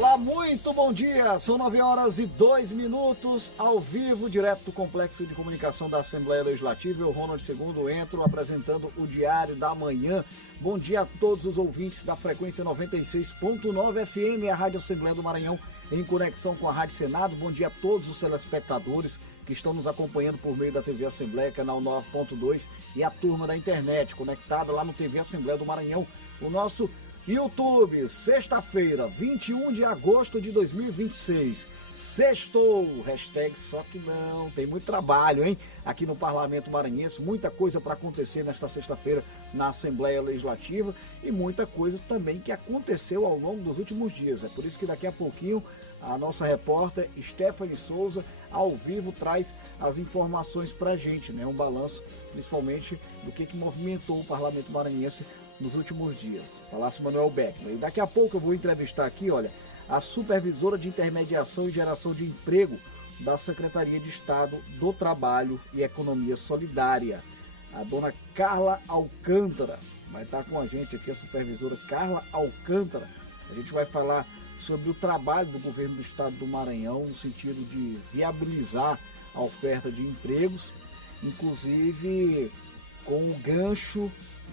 Olá, muito bom dia! São 9h02, ao vivo, direto do Complexo de Comunicação da Assembleia Legislativa. Eu, Ronald II, entro apresentando o Diário da Manhã. Bom dia a todos os ouvintes da frequência 96.9 FM, a Rádio Assembleia do Maranhão, em conexão com a Rádio Senado. Bom dia a todos os telespectadores que estão nos acompanhando por meio da TV Assembleia, canal 9.2, e a turma da internet, conectada lá no TV Assembleia do Maranhão. O nosso YouTube, sexta-feira, 21 de agosto de 2026. Sextou, hashtag só que não, tem muito trabalho, hein? Aqui no Parlamento Maranhense, muita coisa para acontecer nesta sexta-feira na Assembleia Legislativa e muita coisa também que aconteceu ao longo dos últimos dias. É por isso que daqui a pouquinho a nossa repórter Stephanie Souza, ao vivo, traz as informações para a gente, né? Um balanço, principalmente, do que movimentou o Parlamento Maranhense nos últimos dias. Palácio Manuel Beckmann. E daqui a pouco eu vou entrevistar aqui, olha, a supervisora de intermediação e geração de emprego da Secretaria de Estado do Trabalho e Economia Solidária, a dona Carla Alcântara. Vai estar com a gente aqui a supervisora Carla Alcântara. A gente vai falar sobre o trabalho do governo do Estado do Maranhão no sentido de viabilizar a oferta de empregos, inclusive com o gancho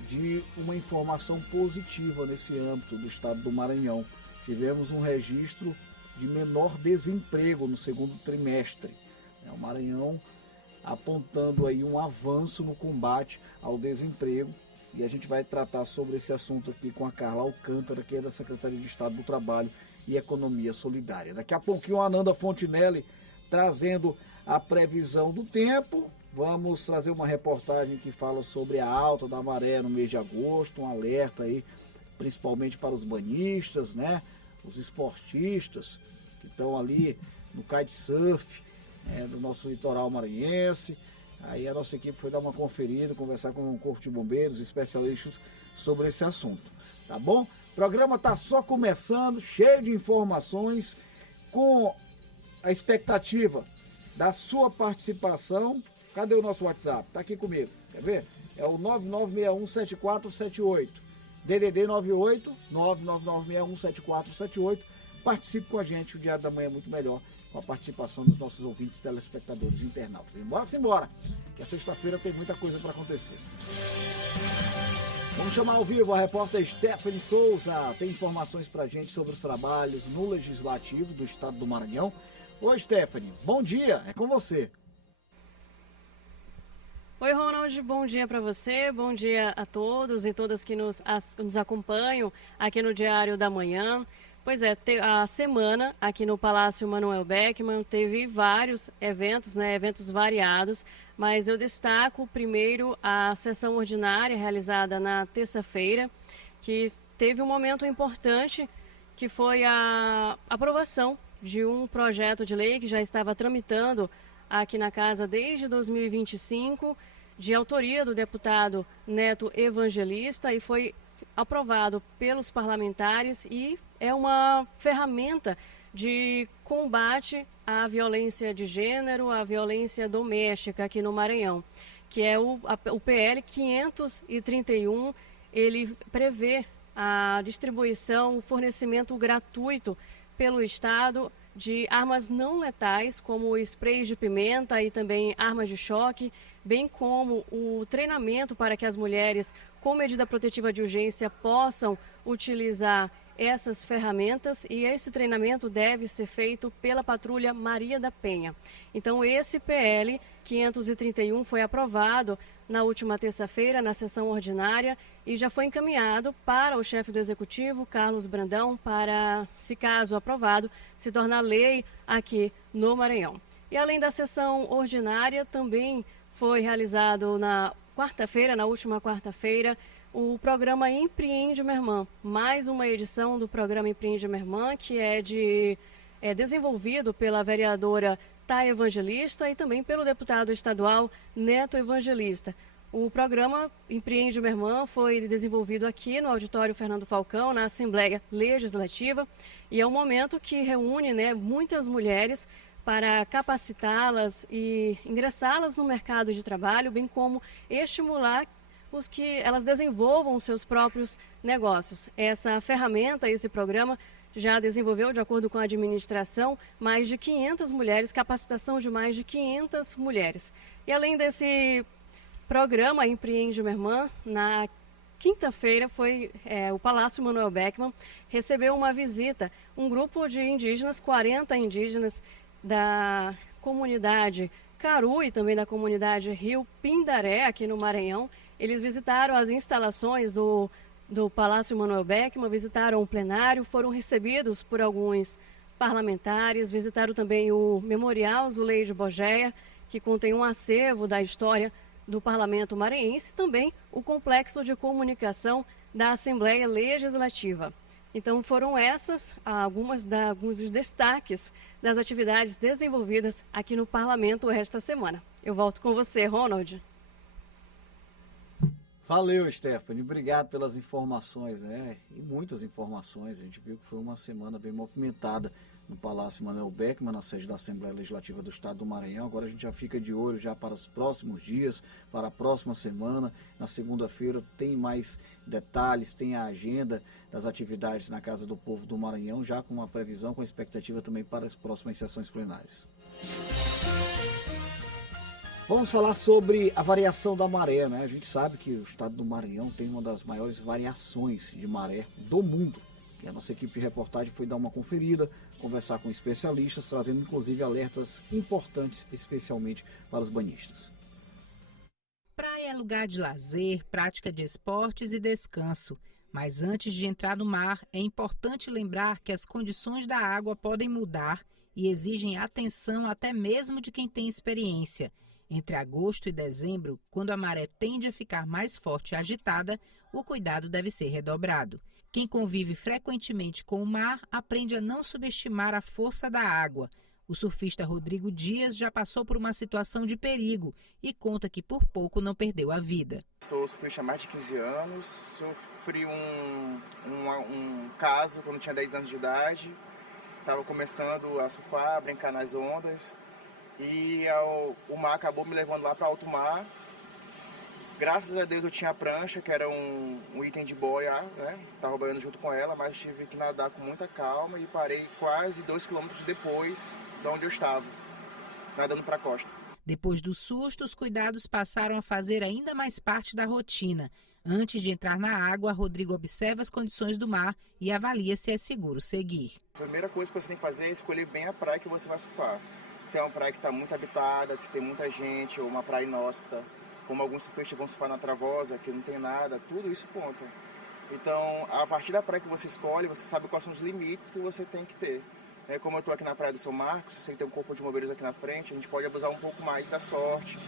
de uma informação positiva nesse âmbito do Estado do Maranhão. Tivemos um registro de menor desemprego no segundo trimestre. O Maranhão apontando aí um avanço no combate ao desemprego, e a gente vai tratar sobre esse assunto aqui com a Carla Alcântara, que é da Secretaria de Estado do Trabalho e Economia Solidária. Daqui a pouquinho a Ananda Fontinelli trazendo a previsão do tempo. Vamos trazer uma reportagem que fala sobre a alta da maré no mês de agosto, um alerta aí, principalmente para os banhistas, né? Os esportistas que estão ali no kitesurf, do nosso litoral maranhense. Aí a nossa equipe foi dar uma conferida, conversar com o Corpo de Bombeiros, especialistas sobre esse assunto, tá bom? O programa está só começando, cheio de informações, com a expectativa da sua participação. Cadê o nosso WhatsApp? Tá aqui comigo, quer ver? É o 99617478, DDD 98 999617478. Participe com a gente, o Diário da Manhã é muito melhor com a participação dos nossos ouvintes, telespectadores e internautas. Embora, que a sexta-feira tem muita coisa para acontecer. Vamos chamar ao vivo a repórter Stephanie Souza. Tem informações para a gente sobre os trabalhos no Legislativo do Estado do Maranhão. Oi, Stephanie, bom dia, é com você. Oi, Ronald, bom dia para você, bom dia a todos e todas que nos acompanham aqui no Diário da Manhã. Pois é, a semana aqui no Palácio Manuel Beckmann teve vários eventos, né, eventos variados, mas eu destaco primeiro a sessão ordinária realizada na terça-feira, que teve um momento importante, que foi a aprovação de um projeto de lei que já estava tramitando aqui na casa desde 2025, de autoria do deputado Neto Evangelista, e foi aprovado pelos parlamentares e é uma ferramenta de combate à violência de gênero, à violência doméstica aqui no Maranhão, que é o PL 531. Ele prevê a distribuição, o fornecimento gratuito pelo Estado de armas não letais, como sprays de pimenta e também armas de choque, bem como o treinamento para que as mulheres com medida protetiva de urgência possam utilizar essas ferramentas, e esse treinamento deve ser feito pela Patrulha Maria da Penha. Então, esse PL 531 foi aprovado na última terça-feira, na sessão ordinária, e já foi encaminhado para o chefe do Executivo, Carlos Brandão, para, se caso aprovado, se tornar lei aqui no Maranhão. E além da sessão ordinária, também foi realizado na quarta-feira, na última quarta-feira, o programa Empreende Minha Irmã, mais uma edição do programa Empreende Minha Irmã, que é desenvolvido pela vereadora Thay Evangelista e também pelo deputado estadual Neto Evangelista. O programa Empreende Minha Irmã foi desenvolvido aqui no Auditório Fernando Falcão, na Assembleia Legislativa, e é um momento que reúne, muitas mulheres para capacitá-las e ingressá-las no mercado de trabalho, bem como estimular os que elas desenvolvam os seus próprios negócios. Essa ferramenta, esse programa, já desenvolveu, de acordo com a administração, mais de 500 mulheres, capacitação de mais de 500 mulheres. E além desse programa Empreende Minha Irmã, na quinta-feira o Palácio Manuel Beckmann recebeu uma visita, um grupo de indígenas, 40 indígenas da comunidade Caru e também da comunidade Rio Pindaré, aqui no Maranhão. Eles visitaram as instalações do Palácio Manuel Beckmann, visitaram o plenário, foram recebidos por alguns parlamentares, visitaram também o Memorial Zuleide Bogeia, que contém um acervo da história do Parlamento Maranhense, e também o Complexo de Comunicação da Assembleia Legislativa. Então foram alguns dos destaques das atividades desenvolvidas aqui no Parlamento esta semana. Eu volto com você, Ronald. Valeu, Stephanie. Obrigado pelas informações, né? E muitas informações. A gente viu que foi uma semana bem movimentada no Palácio Manuel Beckmann, na sede da Assembleia Legislativa do Estado do Maranhão. Agora a gente já fica de olho já para os próximos dias, para a próxima semana. Na segunda-feira tem mais detalhes, tem a agenda das atividades na Casa do Povo do Maranhão, já com uma previsão, com expectativa também para as próximas sessões plenárias. Vamos falar sobre a variação da maré, né? A gente sabe que o estado do Maranhão tem uma das maiores variações de maré do mundo. E a nossa equipe de reportagem foi dar uma conferida, conversar com especialistas, trazendo inclusive alertas importantes, especialmente para os banhistas. Praia é lugar de lazer, prática de esportes e descanso. Mas antes de entrar no mar, é importante lembrar que as condições da água podem mudar e exigem atenção até mesmo de quem tem experiência. Entre agosto e dezembro, quando a maré tende a ficar mais forte e agitada, o cuidado deve ser redobrado. Quem convive frequentemente com o mar aprende a não subestimar a força da água. O surfista Rodrigo Dias já passou por uma situação de perigo e conta que por pouco não perdeu a vida. Sou surfista há mais de 15 anos, sofri um caso quando tinha 10 anos de idade. Estava começando a surfar, a brincar nas ondas. E o mar acabou me levando lá para alto mar. Graças a Deus eu tinha a prancha, que era um item de boia, né? Estava banhando junto com ela, mas tive que nadar com muita calma e parei quase 2 quilômetros depois de onde eu estava, nadando para a costa. Depois do susto, os cuidados passaram a fazer ainda mais parte da rotina. Antes de entrar na água, Rodrigo observa as condições do mar e avalia se é seguro seguir. A primeira coisa que você tem que fazer é escolher bem a praia que você vai surfar. Se é uma praia que está muito habitada, se tem muita gente, ou uma praia inóspita, como alguns surfistas vão surfar na Travosa, que não tem nada, tudo isso conta. Então, a partir da praia que você escolhe, você sabe quais são os limites que você tem que ter. Como eu estou aqui na Praia do São Marcos, se você tem um corpo de bombeiros aqui na frente, a gente pode abusar um pouco mais da sorte,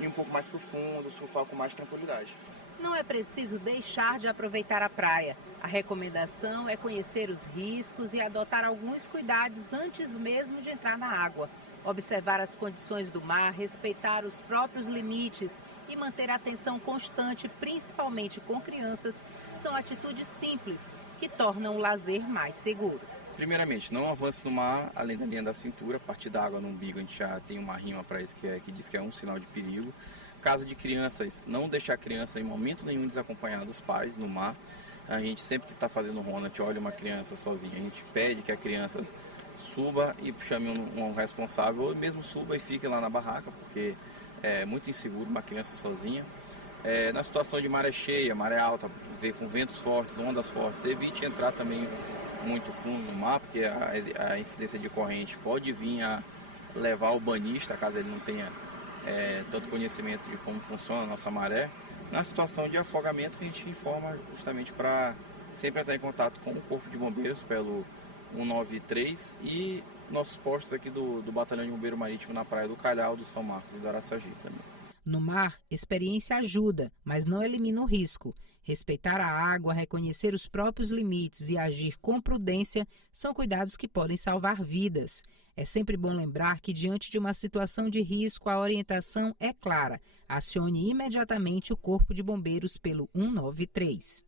ir um pouco mais profundo, surfar com mais tranquilidade. Não é preciso deixar de aproveitar a praia. A recomendação é conhecer os riscos e adotar alguns cuidados antes mesmo de entrar na água. Observar as condições do mar, respeitar os próprios limites e manter a atenção constante, principalmente com crianças, são atitudes simples que tornam o lazer mais seguro. Primeiramente, não avance no mar além da linha da cintura. A partir da água no umbigo, a gente já tem uma rima para isso que diz que é um sinal de perigo. Caso de crianças, não deixar a criança em momento nenhum desacompanhar dos pais no mar. A gente sempre que está fazendo rona, a gente olha uma criança sozinha, a gente pede que a criança suba e chame um responsável, ou mesmo suba e fique lá na barraca, porque é muito inseguro uma criança sozinha. Na situação de maré cheia, maré alta, com ventos fortes, ondas fortes, evite entrar também muito fundo no mar, porque a incidência de corrente pode vir a levar o banhista, caso ele não tenha tanto conhecimento de como funciona a nossa maré. Na situação de afogamento, a gente informa justamente para sempre estar em contato com o Corpo de Bombeiros pelo 193 e nossos postos aqui do Batalhão de Bombeiro Marítimo na Praia do Calhau, do São Marcos e do Araçagi também. No mar, experiência ajuda, mas não elimina o risco. Respeitar a água, reconhecer os próprios limites e agir com prudência são cuidados que podem salvar vidas. É sempre bom lembrar que, diante de uma situação de risco, a orientação é clara. Acione imediatamente o Corpo de Bombeiros pelo 193.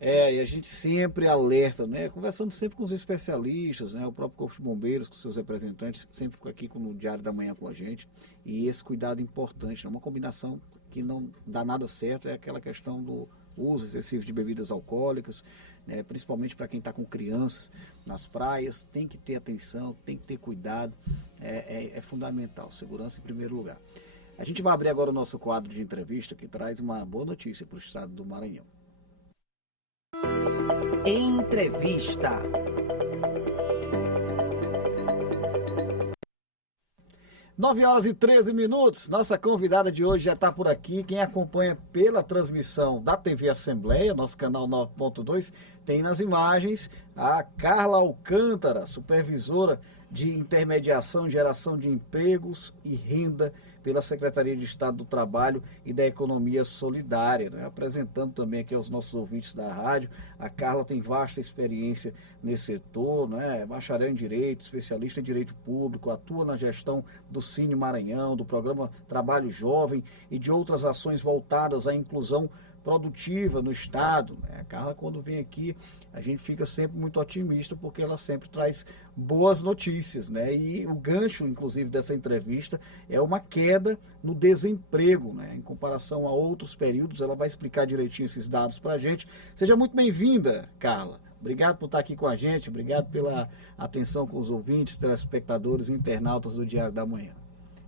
E a gente sempre alerta, né? Conversando sempre com os especialistas, né? O próprio Corpo de Bombeiros, com seus representantes, sempre aqui no Diário da Manhã com a gente. E esse cuidado importante, né? Uma combinação que não dá nada certo é aquela questão do uso excessivo de bebidas alcoólicas, principalmente para quem está com crianças nas praias, tem que ter atenção, tem que ter cuidado, é fundamental, segurança em primeiro lugar. A gente vai abrir agora o nosso quadro de entrevista que traz uma boa notícia para o estado do Maranhão. Entrevista. Nove horas e 13 minutos, nossa convidada de hoje já está por aqui. Quem acompanha pela transmissão da TV Assembleia, nosso canal 9.2, tem nas imagens a Carla Alcântara, supervisora de intermediação e geração de empregos e renda pela Secretaria de Estado do Trabalho e da Economia Solidária, né? Apresentando também aqui aos nossos ouvintes da rádio. A Carla tem vasta experiência nesse setor, né? Bacharel em Direito, especialista em Direito Público, atua na gestão do Cine Maranhão, do programa Trabalho Jovem e de outras ações voltadas à inclusão produtiva no Estado, né? A Carla, quando vem aqui, a gente fica sempre muito otimista, porque ela sempre traz boas notícias, né? E o gancho, inclusive, dessa entrevista é uma queda no desemprego, né? Em comparação a outros períodos. Ela vai explicar direitinho esses dados para a gente. Seja muito bem-vinda, Carla. Obrigado por estar aqui com a gente, obrigado pela atenção com os ouvintes, telespectadores e internautas do Diário da Manhã.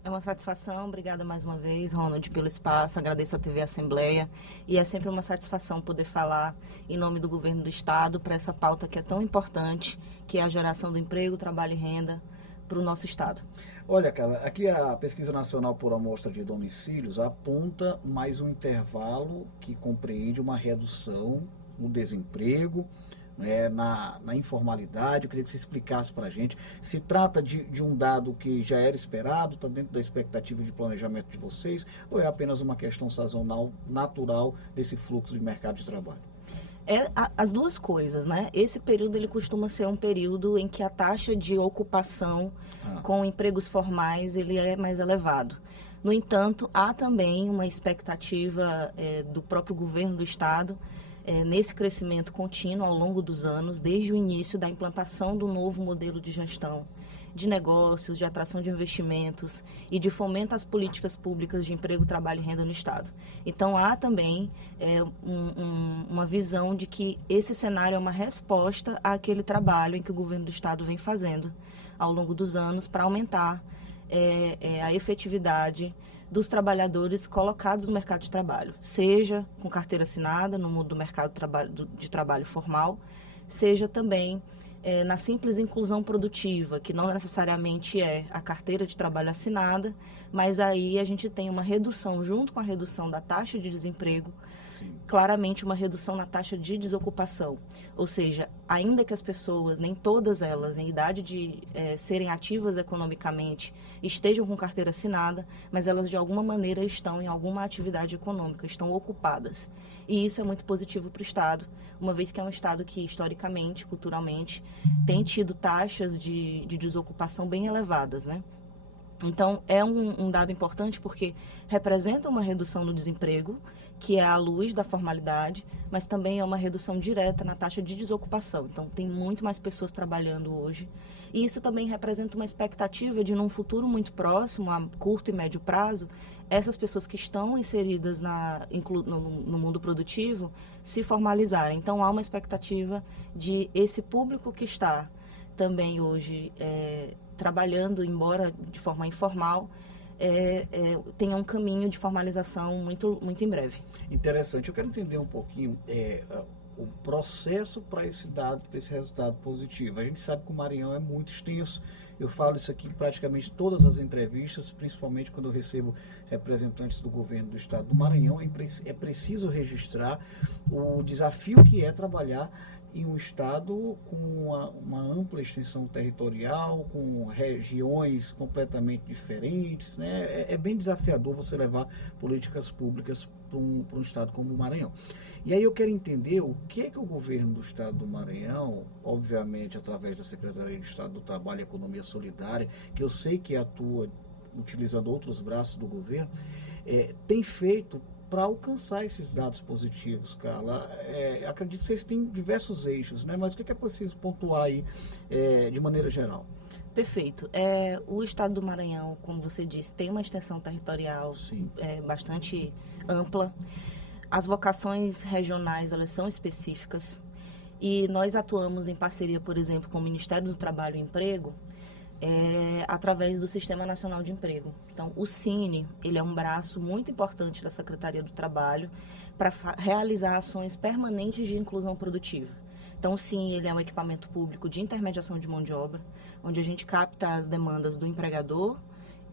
É uma satisfação, obrigada mais uma vez, Ronald, pelo espaço, agradeço a TV Assembleia e é sempre uma satisfação poder falar em nome do Governo do Estado para essa pauta que é tão importante, que é a geração do emprego, trabalho e renda para o nosso Estado. Olha, cara, aqui a Pesquisa Nacional por Amostra de Domicílios aponta mais um intervalo que compreende uma redução no desemprego, na informalidade. Eu queria que você explicasse para a gente. Se trata de um dado que já era esperado, está dentro da expectativa de planejamento de vocês, ou é apenas uma questão sazonal, natural desse fluxo de mercado de trabalho? As duas coisas, né? Esse período ele costuma ser um período em que a taxa de ocupação com empregos formais ele é mais elevado. No entanto, há também uma expectativa do próprio governo do Estado nesse crescimento contínuo ao longo dos anos, desde o início da implantação do novo modelo de gestão de negócios, de atração de investimentos e de fomento às políticas públicas de emprego, trabalho e renda no Estado. Então, há também uma visão de que esse cenário é uma resposta àquele trabalho em que o governo do Estado vem fazendo ao longo dos anos para aumentar a efetividade dos trabalhadores colocados no mercado de trabalho, seja com carteira assinada no mundo do mercado de trabalho formal, seja também na simples inclusão produtiva, que não necessariamente é a carteira de trabalho assinada, mas aí a gente tem uma redução, junto com a redução da taxa de desemprego, claramente uma redução na taxa de desocupação. Ou seja, ainda que as pessoas, nem todas elas, em idade de serem ativas economicamente, estejam com carteira assinada, mas elas de alguma maneira estão em alguma atividade econômica, estão ocupadas. E isso é muito positivo para o Estado, uma vez que é um Estado que, historicamente, culturalmente, tem tido taxas de desocupação bem elevadas, né? Então, é um dado importante porque representa uma redução no desemprego, que é à luz da formalidade, mas também é uma redução direta na taxa de desocupação. Então, tem muito mais pessoas trabalhando hoje. E isso também representa uma expectativa de, num futuro muito próximo, a curto e médio prazo, essas pessoas que estão inseridas no mundo produtivo se formalizarem. Então, há uma expectativa de esse público que está também hoje trabalhando, embora de forma informal, tenha um caminho de formalização muito, muito em breve. Interessante. Eu quero entender um pouquinho o processo para esse resultado positivo. A gente sabe que o Maranhão é muito extenso. Eu falo isso aqui em praticamente todas as entrevistas, principalmente quando eu recebo representantes do governo do estado do Maranhão. É preciso registrar o desafio que é trabalhar em um estado com uma ampla extensão territorial, com regiões completamente diferentes, né? É bem desafiador você levar políticas públicas para um estado como o Maranhão. E aí eu quero entender o que é que o governo do estado do Maranhão, obviamente através da Secretaria de Estado do Trabalho e Economia Solidária, que eu sei que atua utilizando outros braços do governo, tem feito para alcançar esses dados positivos, Carla. Acredito que vocês têm diversos eixos, né? Mas o que é preciso pontuar aí de maneira geral? Perfeito. O estado do Maranhão, como você disse, tem uma extensão territorial bastante ampla. As vocações regionais, elas são específicas. E nós atuamos em parceria, por exemplo, com o Ministério do Trabalho e Emprego, através do Sistema Nacional de Emprego. Então, o Cine, ele é um braço muito importante da Secretaria do Trabalho para realizar ações permanentes de inclusão produtiva. Então, o Cine, ele é um equipamento público de intermediação de mão de obra, onde a gente capta as demandas do empregador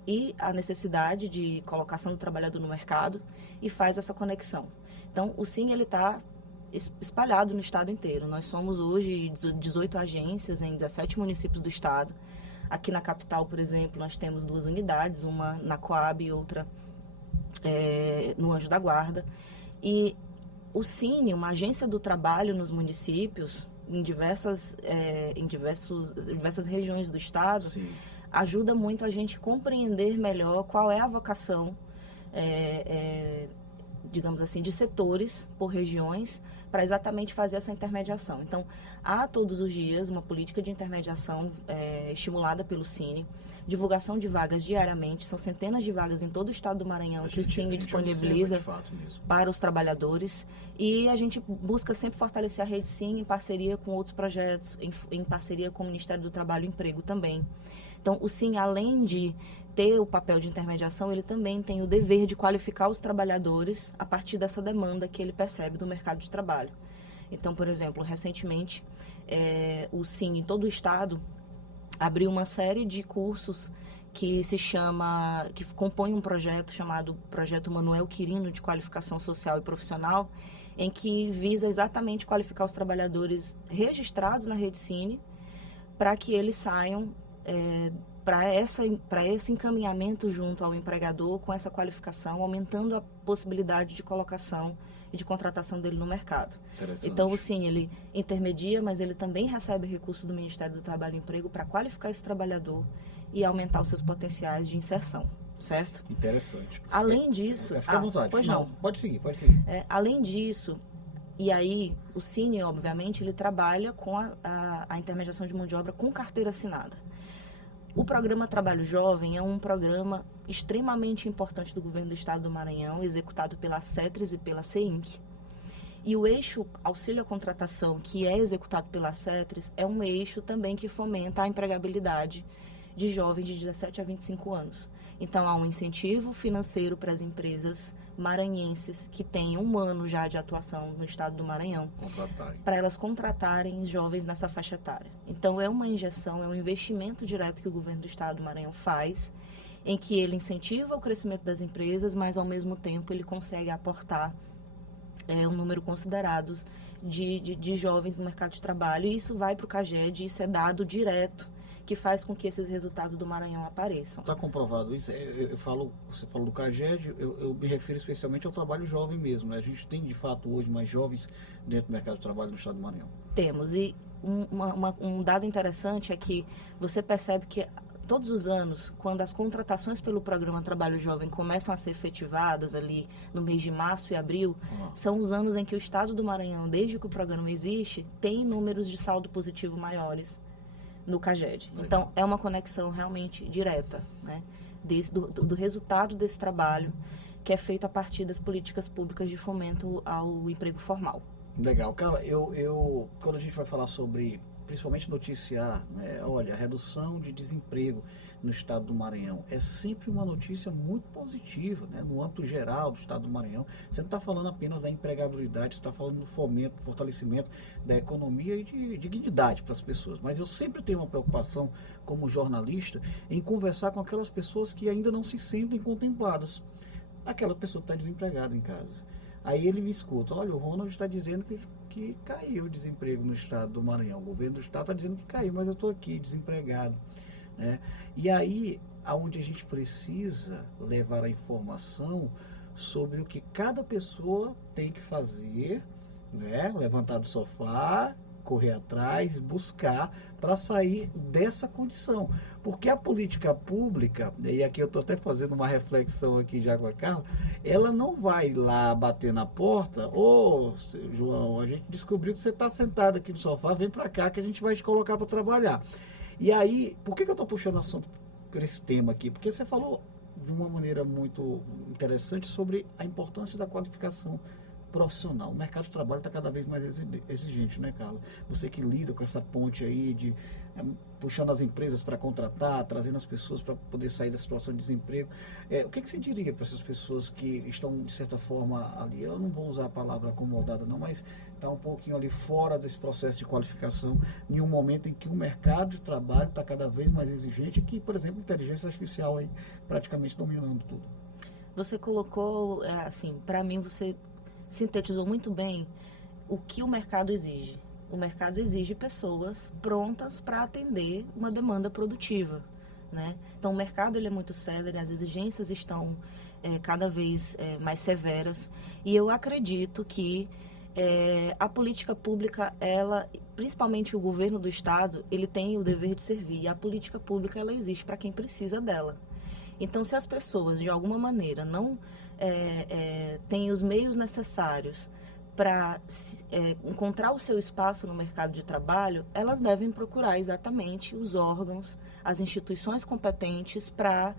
e a necessidade de colocação do trabalhador no mercado e faz essa conexão. Então, o Cine, ele está espalhado no estado inteiro. Nós somos hoje 18 agências em 17 municípios do estado. Aqui na capital, por exemplo, nós temos 2 unidades, uma na Coab e outra no Anjo da Guarda. E o Cine, uma agência do trabalho nos municípios, em diversas regiões do estado, sim, ajuda muito a gente compreender melhor qual é a vocação, digamos assim, de setores por regiões, para exatamente fazer essa intermediação. Então, há todos os dias uma política de intermediação estimulada pelo Cine, divulgação de vagas diariamente, são centenas de vagas em todo o estado do Maranhão que o Cine disponibiliza para os trabalhadores, e a gente busca sempre fortalecer a rede Cine em parceria com outros projetos, em parceria com o Ministério do Trabalho e Emprego também. Então, o Cine, além de ter o papel de intermediação, ele também tem o dever de qualificar os trabalhadores a partir dessa demanda que ele percebe do mercado de trabalho. Então, por exemplo, recentemente, o Cine, em todo o estado, abriu uma série de cursos que compõem um projeto chamado Projeto Manuel Quirino de Qualificação Social e Profissional, em que visa exatamente qualificar os trabalhadores registrados na rede Cine para que eles saiam para esse encaminhamento junto ao empregador com essa qualificação, aumentando a possibilidade de colocação e de contratação dele no mercado. Então, sim, ele intermedia, mas ele também recebe recursos do Ministério do Trabalho e Emprego para qualificar esse trabalhador e aumentar os seus potenciais de inserção, certo? Interessante. Além disso... Fica à vontade. Pois não. Pode seguir. Além disso, e aí o Cine, obviamente, ele trabalha com a intermediação de mão de obra com carteira assinada. O programa Trabalho Jovem é um programa extremamente importante do governo do estado do Maranhão, executado pela CETRES e pela CEINC. E o eixo auxílio à contratação, que é executado pela CETRES, é um eixo também que fomenta a empregabilidade de jovens de 17 a 25 anos. Então, há um incentivo financeiro para as empresas maranhenses que têm 1 ano já de atuação no estado do Maranhão, para elas contratarem jovens nessa faixa etária. Então, é uma injeção, é um investimento direto que o governo do estado do Maranhão faz, em que ele incentiva o crescimento das empresas, mas, ao mesmo tempo, ele consegue aportar um número considerado de jovens no mercado de trabalho. E isso vai para o CAGED, isso é dado direto, que faz com que esses resultados do Maranhão apareçam. Está comprovado isso? Você falou do CAGED, eu me refiro especialmente ao trabalho jovem mesmo, né? A gente tem, de fato, hoje mais jovens dentro do mercado de trabalho no estado do Maranhão. Temos, e um dado interessante é que você percebe que todos os anos, quando as contratações pelo programa Trabalho Jovem começam a ser efetivadas ali no mês de março e abril, são os anos em que o estado do Maranhão, desde que o programa existe, tem números de saldo positivo maiores no CAGED. Então, é uma conexão realmente direta, né, do resultado desse trabalho, que é feito a partir das políticas públicas de fomento ao emprego formal. Legal. Cara, quando a gente vai falar sobre, principalmente noticiar, né, olha, a redução de desemprego no estado do Maranhão, é sempre uma notícia muito positiva, né, no âmbito geral do estado do Maranhão. Você não está falando apenas da empregabilidade, você está falando do fomento, fortalecimento da economia e de dignidade para as pessoas. Mas eu sempre tenho uma preocupação, como jornalista, em conversar com aquelas pessoas que ainda não se sentem contempladas. Aquela pessoa que está desempregada em casa. Aí ele me escuta, olha, o Ronald está dizendo que caiu o desemprego no estado do Maranhão. O governo do estado está dizendo que caiu, mas eu estou aqui desempregado, né? E aí, aonde a gente precisa levar a informação sobre o que cada pessoa tem que fazer, né? Levantar do sofá, correr atrás, buscar para sair dessa condição. Porque a política pública, e aqui eu estou até fazendo uma reflexão aqui já com a Carla, ela não vai lá bater na porta, João, a gente descobriu que você está sentado aqui no sofá, vem para cá que a gente vai te colocar para trabalhar. E aí, por que eu estou puxando o assunto por esse tema aqui? Porque você falou de uma maneira muito interessante sobre a importância da qualificação profissional. O mercado de trabalho está cada vez mais exigente, né, Carla? Você que lida com essa ponte aí de puxando as empresas para contratar, trazendo as pessoas para poder sair da situação de desemprego. O que você diria para essas pessoas que estão, de certa forma, ali, eu não vou usar a palavra acomodada não, mas está um pouquinho ali fora desse processo de qualificação, em um momento em que o mercado de trabalho está cada vez mais exigente e que, por exemplo, a inteligência artificial aí praticamente dominando tudo. Você colocou, assim, para mim você sintetizou muito bem o que o mercado exige. O mercado exige pessoas prontas para atender uma demanda produtiva, né? Então, o mercado ele é muito sério, as exigências estão cada vez mais severas. E eu acredito que a política pública, ela, principalmente o governo do Estado, ele tem o dever de servir. E a política pública, ela existe para quem precisa dela. Então, se as pessoas, de alguma maneira, não têm os meios necessários para encontrar o seu espaço no mercado de trabalho, elas devem procurar exatamente os órgãos, as instituições competentes para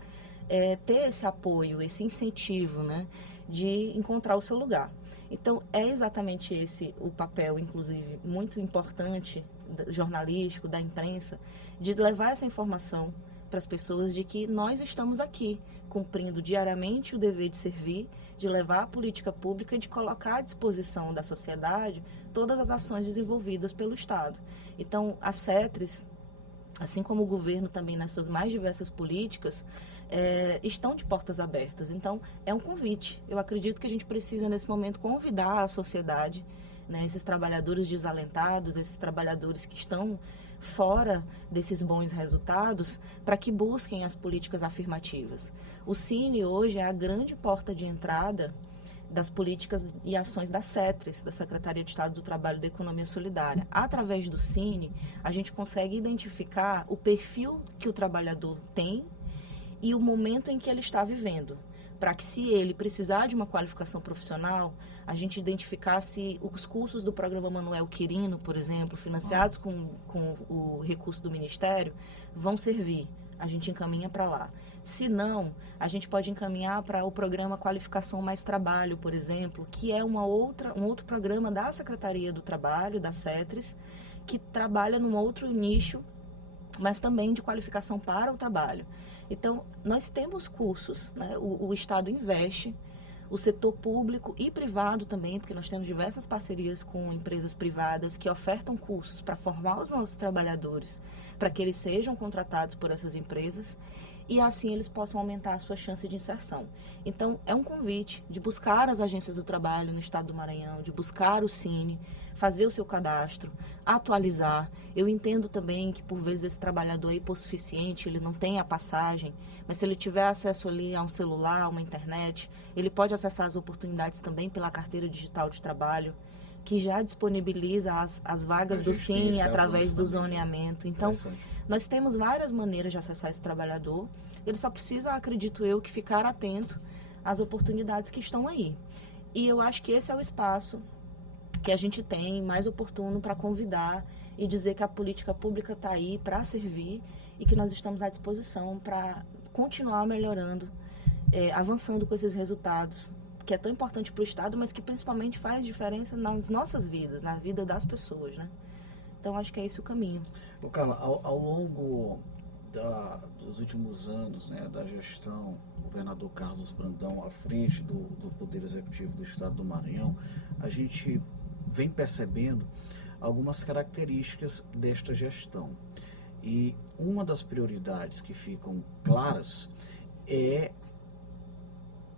ter esse apoio, esse incentivo, né, de encontrar o seu lugar. Então, é exatamente esse o papel, inclusive, muito importante, jornalístico, da imprensa, de levar essa informação para as pessoas de que nós estamos aqui, cumprindo diariamente o dever de servir, de levar a política pública e de colocar à disposição da sociedade todas as ações desenvolvidas pelo Estado. Então, a CETRES, assim como o governo também nas suas mais diversas políticas, estão de portas abertas. Então, é um convite. Eu acredito que a gente precisa, nesse momento, convidar a sociedade, né, esses trabalhadores desalentados, esses trabalhadores que estão fora desses bons resultados, para que busquem as políticas afirmativas. O Cine hoje é a grande porta de entrada das políticas e ações da CETRES, da Secretaria de Estado do Trabalho e da Economia Solidária. Através do Cine, a gente consegue identificar o perfil que o trabalhador tem e o momento em que ele está vivendo, para que, se ele precisar de uma qualificação profissional, a gente identificasse os cursos do programa Manuel Quirino, por exemplo, financiados com o recurso do Ministério, vão servir. A gente encaminha para lá. Se não, a gente pode encaminhar para o programa Qualificação Mais Trabalho, por exemplo, que é um outro programa da Secretaria do Trabalho, da CETRES, que trabalha num outro nicho, mas também de qualificação para o trabalho. Então, nós temos cursos, né? O Estado investe, o setor público e privado também, porque nós temos diversas parcerias com empresas privadas que ofertam cursos para formar os nossos trabalhadores, para que eles sejam contratados por essas empresas e assim eles possam aumentar a sua chance de inserção. Então, é um convite de buscar as agências do trabalho no estado do Maranhão, de buscar o Cine, fazer o seu cadastro, atualizar. Eu entendo também que, por vezes, esse trabalhador é hipossuficiente, ele não tem a passagem, mas se ele tiver acesso ali a um celular, a uma internet, ele pode acessar as oportunidades também pela carteira digital de trabalho, que já disponibiliza as vagas do Cine através do zoneamento. Então, nós temos várias maneiras de acessar esse trabalhador. Ele só precisa, acredito eu, que ficar atento às oportunidades que estão aí. E eu acho que esse é o espaço que a gente tem mais oportuno para convidar e dizer que a política pública está aí para servir e que nós estamos à disposição para continuar melhorando, avançando com esses resultados, que é tão importante para o Estado, mas que principalmente faz diferença nas nossas vidas, na vida das pessoas, né? Então, acho que é esse o caminho. Carla, ao longo dos últimos anos, né, da gestão do governador Carlos Brandão à frente do Poder Executivo do Estado do Maranhão, a gente vem percebendo algumas características desta gestão. E uma das prioridades que ficam claras é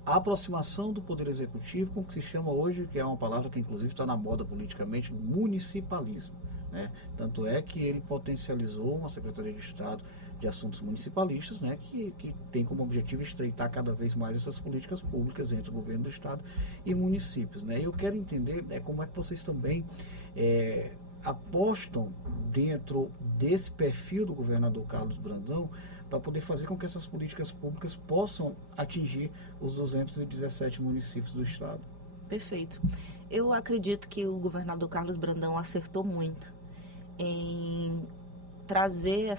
a aproximação do Poder Executivo com o que se chama hoje, que é uma palavra que inclusive está na moda politicamente, municipalismo, né? Tanto é que ele potencializou uma Secretaria de Estado de Assuntos Municipalistas, né, que tem como objetivo estreitar cada vez mais essas políticas públicas entre o governo do Estado e municípios, né? Eu quero entender como é que vocês também apostam dentro desse perfil do governador Carlos Brandão para poder fazer com que essas políticas públicas possam atingir os 217 municípios do Estado. Perfeito. Eu acredito que o governador Carlos Brandão acertou muito em trazer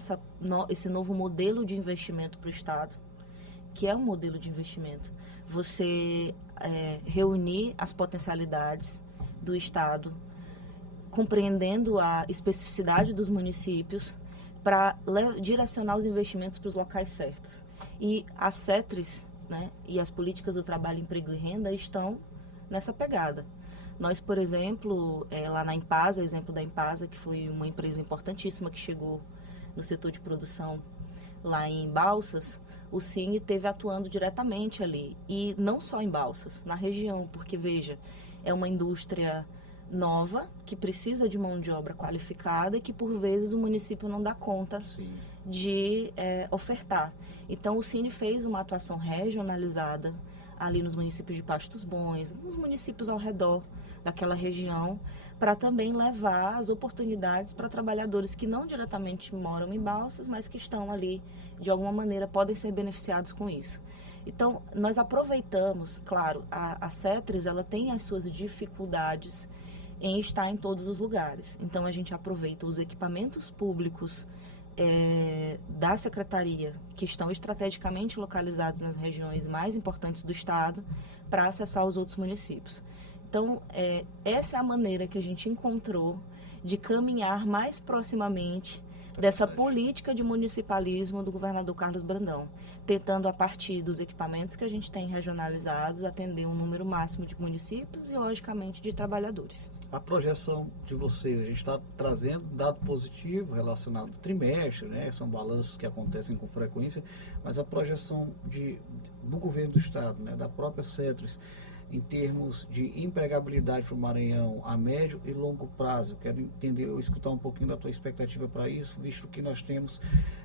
esse novo modelo de investimento para o Estado, que é um modelo de investimento. Você reunir as potencialidades do Estado, compreendendo a especificidade dos municípios, para direcionar os investimentos para os locais certos. E as CETRES, né, e as políticas do trabalho, emprego e renda estão nessa pegada. Nós, por exemplo, lá na Impasa, o exemplo da Impasa, que foi uma empresa importantíssima que chegou no setor de produção lá em Balsas, o Cine esteve atuando diretamente ali. E não só em Balsas, na região, porque, veja, é uma indústria nova, que precisa de mão de obra qualificada e que, por vezes, o município não dá conta Sim. de ofertar. Então, o Cine fez uma atuação regionalizada ali nos municípios de Pastos Bons, nos municípios ao redor daquela região, para também levar as oportunidades para trabalhadores que não diretamente moram em Balsas, mas que estão ali, de alguma maneira, podem ser beneficiados com isso. Então, nós aproveitamos, claro, a CETRES, ela tem as suas dificuldades em estar em todos os lugares. Então, a gente aproveita os equipamentos públicos da Secretaria, que estão estrategicamente localizados nas regiões mais importantes do Estado, para acessar os outros municípios. Então, essa é a maneira que a gente encontrou de caminhar mais proximamente dessa política de municipalismo do governador Carlos Brandão, tentando, a partir dos equipamentos que a gente tem regionalizados, atender um número máximo de municípios e, logicamente, de trabalhadores. A projeção de vocês, a gente está trazendo dado positivo relacionado ao trimestre, né? São balanços que acontecem com frequência, mas a projeção do governo do Estado, né? Da própria CETRES, em termos de empregabilidade para o Maranhão a médio e longo prazo. Quero entender, escutar um pouquinho da tua expectativa para isso, visto que nós temos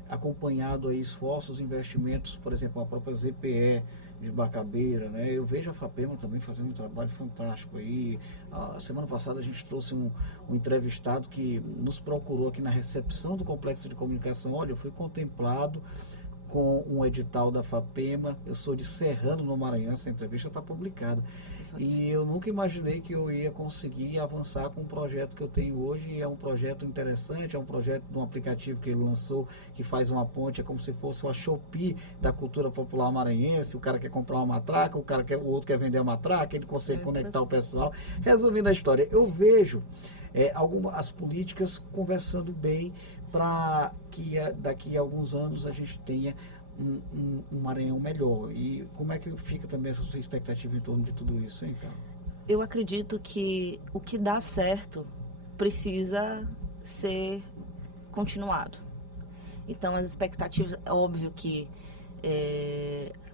acompanhado aí esforços, investimentos, por exemplo, a própria ZPE de Bacabeira, né? Eu vejo a FAPEMA também fazendo um trabalho fantástico aí. A semana passada a gente trouxe um entrevistado que nos procurou aqui na recepção do Complexo de Comunicação. Olha, eu fui contemplado com um edital da FAPEMA, eu sou de Serrano, no Maranhão, essa entrevista está publicada. Exato. E eu nunca imaginei que eu ia conseguir avançar com um projeto que eu tenho hoje, e é um projeto interessante, é um projeto de um aplicativo que ele lançou, que faz uma ponte, é como se fosse uma Shopee da cultura popular maranhense. O cara quer comprar uma matraca, o outro quer vender a matraca, ele consegue conectar o pessoal. Resumindo a história, eu vejo as políticas conversando bem, para que daqui a alguns anos a gente tenha um Maranhão melhor. E como é que fica também essa sua expectativa em torno de tudo isso, hein, cara? Eu acredito que o que dá certo precisa ser continuado. Então, as expectativas, é óbvio que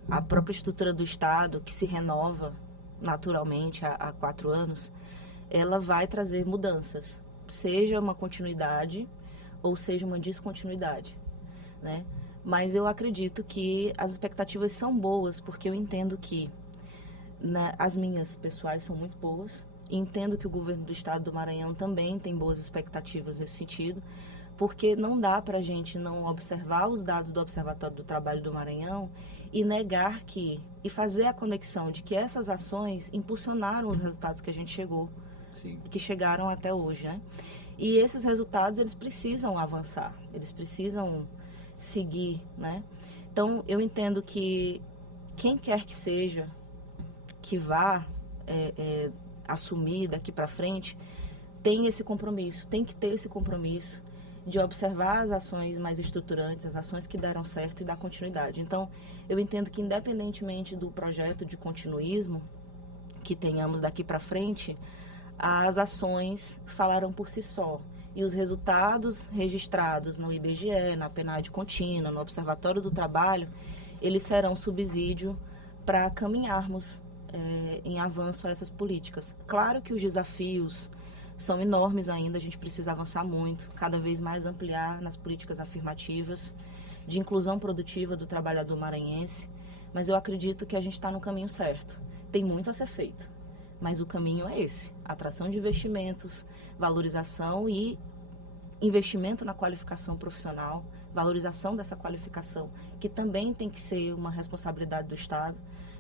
a própria estrutura do Estado, que se renova naturalmente há 4 anos, ela vai trazer mudanças, seja uma continuidade ou seja uma descontinuidade, né? Mas eu acredito que as expectativas são boas, porque eu entendo que as minhas pessoais são muito boas, e entendo que o governo do Estado do Maranhão também tem boas expectativas nesse sentido, porque não dá para a gente não observar os dados do Observatório do Trabalho do Maranhão e negar e fazer a conexão de que essas ações impulsionaram os resultados que a gente chegou, Sim. que chegaram até hoje, né? E esses resultados, eles precisam avançar, eles precisam seguir, né? Então, eu entendo que quem quer que seja, que vá assumir daqui para frente, tem esse compromisso, tem que ter esse compromisso de observar as ações mais estruturantes, as ações que deram certo e dar continuidade. Então, eu entendo que, independentemente do projeto de continuismo que tenhamos daqui para frente, as ações falarão por si só. E os resultados registrados no IBGE, na PNAD contínua, no Observatório do Trabalho, eles serão subsídio para caminharmos em avanço a essas políticas. Claro que os desafios são enormes ainda, a gente precisa avançar muito, cada vez mais ampliar nas políticas afirmativas, de inclusão produtiva do trabalhador maranhense, mas eu acredito que a gente está no caminho certo. Tem muito a ser feito, mas o caminho é esse: atração de investimentos, valorização e investimento na qualificação profissional, valorização dessa qualificação, que também tem que ser uma responsabilidade do Estado,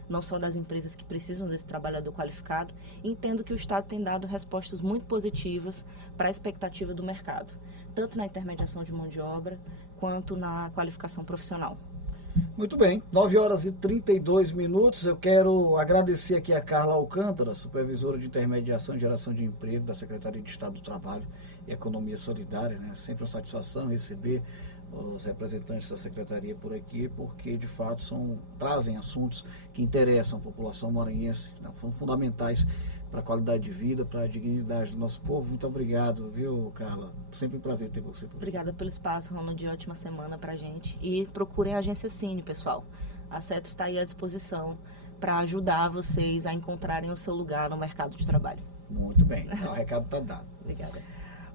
não só das empresas que precisam desse trabalhador qualificado. Entendo que o Estado tem dado respostas muito positivas para a expectativa do mercado, tanto na intermediação de mão de obra, quanto na qualificação profissional. Muito bem, 9 horas e 32 minutos. Eu quero agradecer aqui a Carla Alcântara, supervisora de intermediação e geração de emprego da Secretaria de Estado do Trabalho e Economia Solidária, né? Sempre uma satisfação receber os representantes da Secretaria por aqui, porque de fato trazem assuntos que interessam a população maranhense, né? São fundamentais para a qualidade de vida, para a dignidade do nosso povo. Muito obrigado, viu, Carla? Sempre um prazer ter você por aqui. Obrigada pelo espaço, Ronald, de ótima semana para a gente. E procurem a Agência Cine, pessoal. A CETRA está aí à disposição para ajudar vocês a encontrarem o seu lugar no mercado de trabalho. Muito bem, o recado está dado. Obrigada.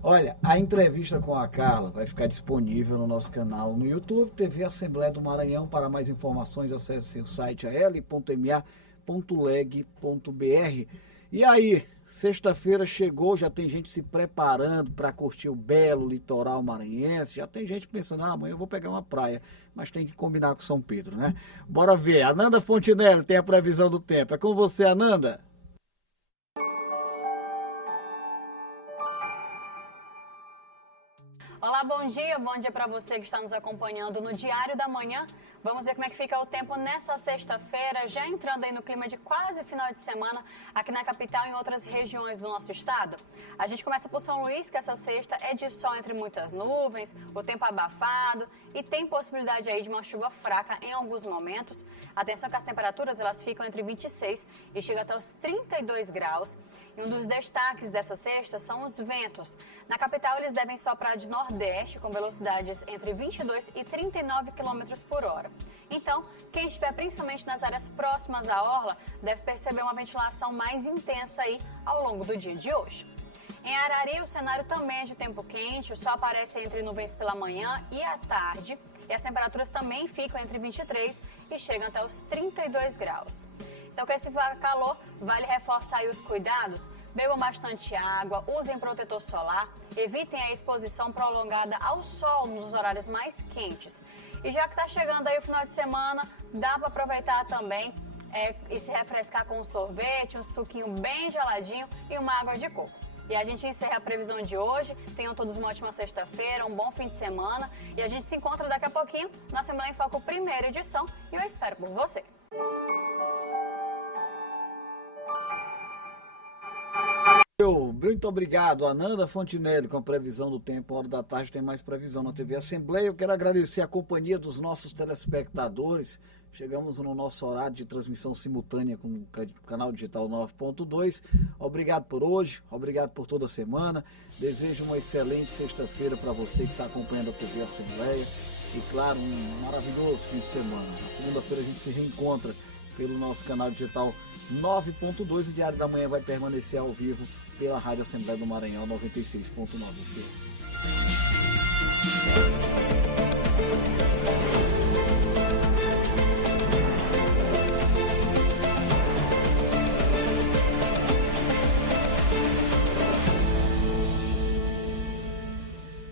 Olha, a entrevista com a Carla vai ficar disponível no nosso canal no YouTube, TV Assembleia do Maranhão. Para mais informações, acesse o site al.ma.leg.br. E aí, sexta-feira chegou, já tem gente se preparando para curtir o belo litoral maranhense, já tem gente pensando, amanhã eu vou pegar uma praia, mas tem que combinar com São Pedro, né? Bora ver, Ananda Fontinelli tem a previsão do tempo. É com você, Ananda. Olá, bom dia para você que está nos acompanhando no Diário da Manhã. Vamos ver como é que fica o tempo nessa sexta-feira, já entrando aí no clima de quase final de semana aqui na capital e em outras regiões do nosso estado. A gente começa por São Luís, que essa sexta é de sol entre muitas nuvens, o tempo abafado e tem possibilidade aí de uma chuva fraca em alguns momentos. Atenção que as temperaturas elas ficam entre 26 e chegam até os 32 graus. E um dos destaques dessa sexta são os ventos. Na capital, eles devem soprar de nordeste, com velocidades entre 22 e 39 km por hora. Então, quem estiver principalmente nas áreas próximas à orla, deve perceber uma ventilação mais intensa aí ao longo do dia de hoje. Em Arari, o cenário também é de tempo quente, o sol aparece entre nuvens pela manhã e à tarde, e as temperaturas também ficam entre 23 e chegam até os 32 graus. Então, com esse calor, vale reforçar aí os cuidados, bebam bastante água, usem protetor solar, evitem a exposição prolongada ao sol nos horários mais quentes. E já que está chegando aí o final de semana, dá para aproveitar também e se refrescar com um sorvete, um suquinho bem geladinho e uma água de coco. E a gente encerra a previsão de hoje. Tenham todos uma ótima sexta-feira, um bom fim de semana. E a gente se encontra daqui a pouquinho na Assembleia em Foco, primeira edição. E eu espero por você. Muito obrigado, Ananda Fontinelli, com a previsão do tempo. Hora da tarde tem mais previsão na TV Assembleia. Eu quero agradecer a companhia dos nossos telespectadores. Chegamos no nosso horário de transmissão simultânea com o canal digital 9.2. Obrigado por hoje, obrigado por toda a semana. Desejo uma excelente sexta-feira para você que está acompanhando a TV Assembleia. E claro, um maravilhoso fim de semana. Na segunda-feira a gente se reencontra pelo nosso canal digital 9.2. O Diário da Manhã vai permanecer ao vivo pela Rádio Assembleia do Maranhão 96.9 FM.